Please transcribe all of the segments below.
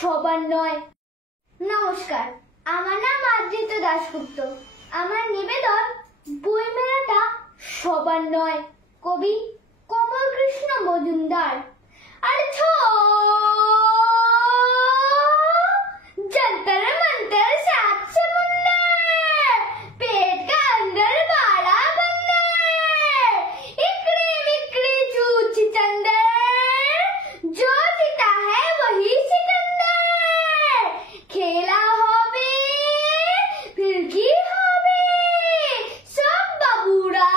সবার নয়। নমস্কার, আমার নাম আদ্রিত দাশগুপ্ত। আমার নিবেদন বইমেলাটা সবার নয়, কবি কমল কৃষ্ণ মজুমদার। আরে जंतर मंतर सात समुंदर, पेट का अंदर बड़ा बंदर, इकड़ी मिकड़ी चूची चंदर, जो जीता है वही सिकंदर। खेला होबे फिर की होबे, सब बाबूरा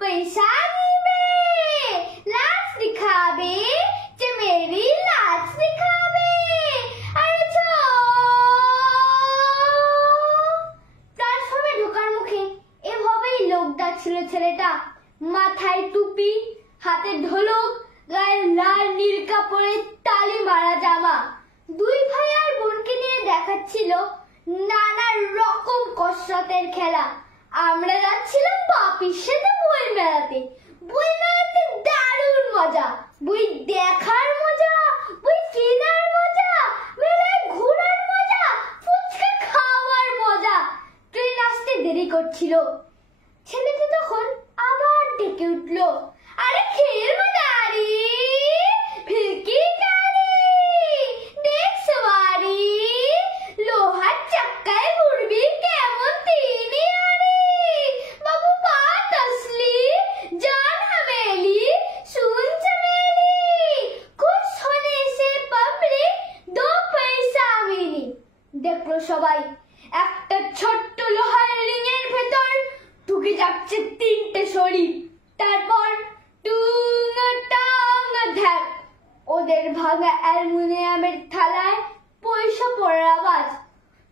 पैसा दीबे, लाच दिखाबे जे मेरी लाच दिखाबे। अरे প্ল্যাটফর্মে ঢোকার মুখে এভাবেই লোক ডাকছিল ছেলেটা। মাথায় টুপি, হাতে ঢোলক, গায়ে লাল নীল কাপড়ে তালি মারা জামা। দুই ভাই আর বোনকে নিয়ে দেখাচ্ছিল নানা রকম কসরতের খেলা। আমরা যাচ্ছিলাম বাপির সাথে বই মেলাতে। বই মেলাতে দারুণ মজা, বই দেখার মজা, বই কেনার মজা, মেলায় ঘোরার মজা, ফুচকা খাওয়ার মজা। ট্রেন আসতে দেরি করছিল। ছেলেটা তখন আবার ডেকে উঠলো, আরে খের মাদারি ফিরকি গাড়ি, দেখ সওয়ারি, লোহার চাক্কায় ঘুরবি কেমন তিনি আরে। বাবু বাত আসলি, জান হামেলি, सुन चमेली, कुछ होने से पब्लिक दो पैसा मिली। দেখলো সবাই একটা ছোট্ট লোহার রিংয়ের ভেতর ঢুকে যাচ্ছে তিনটে শরীর। তারপর টুঙ্গা টাঙ্গা ধ্যাক, ওদের ভাঙা অ্যালুমিনিয়ামের থালায় পয়সা পড়ার আওয়াজ।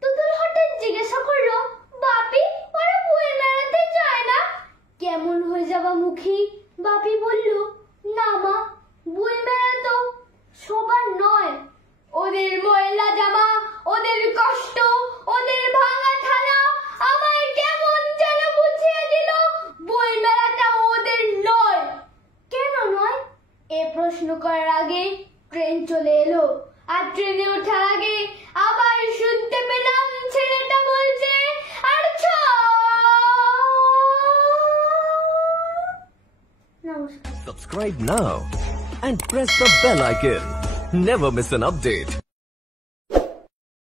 তুতুল হঠাৎ জিজ্ঞাসা করলো, বাপি ওরা বই মেলাতে যায় না? কেমন হয়ে যাওয়া মুখে বাপি বলল, না মা, বই মেলা তো সবার নয়। ওদের ময়লা জামা, ওদের কষ্ট, ওদের ভাঙা থালা আমায় কেমন যেন বুঝিয়ে দিল বই মেলাটা ওদের নয়। কেন নয় এ প্রশ্ন করার আগে ট্রেন চলে এলো। আর ট্রেনে ওঠার আগে আবার শুনতে পেলাম ছেলেটা বলছে, আর নমস্কার। Subscribe now and press the bell icon. Never miss an update.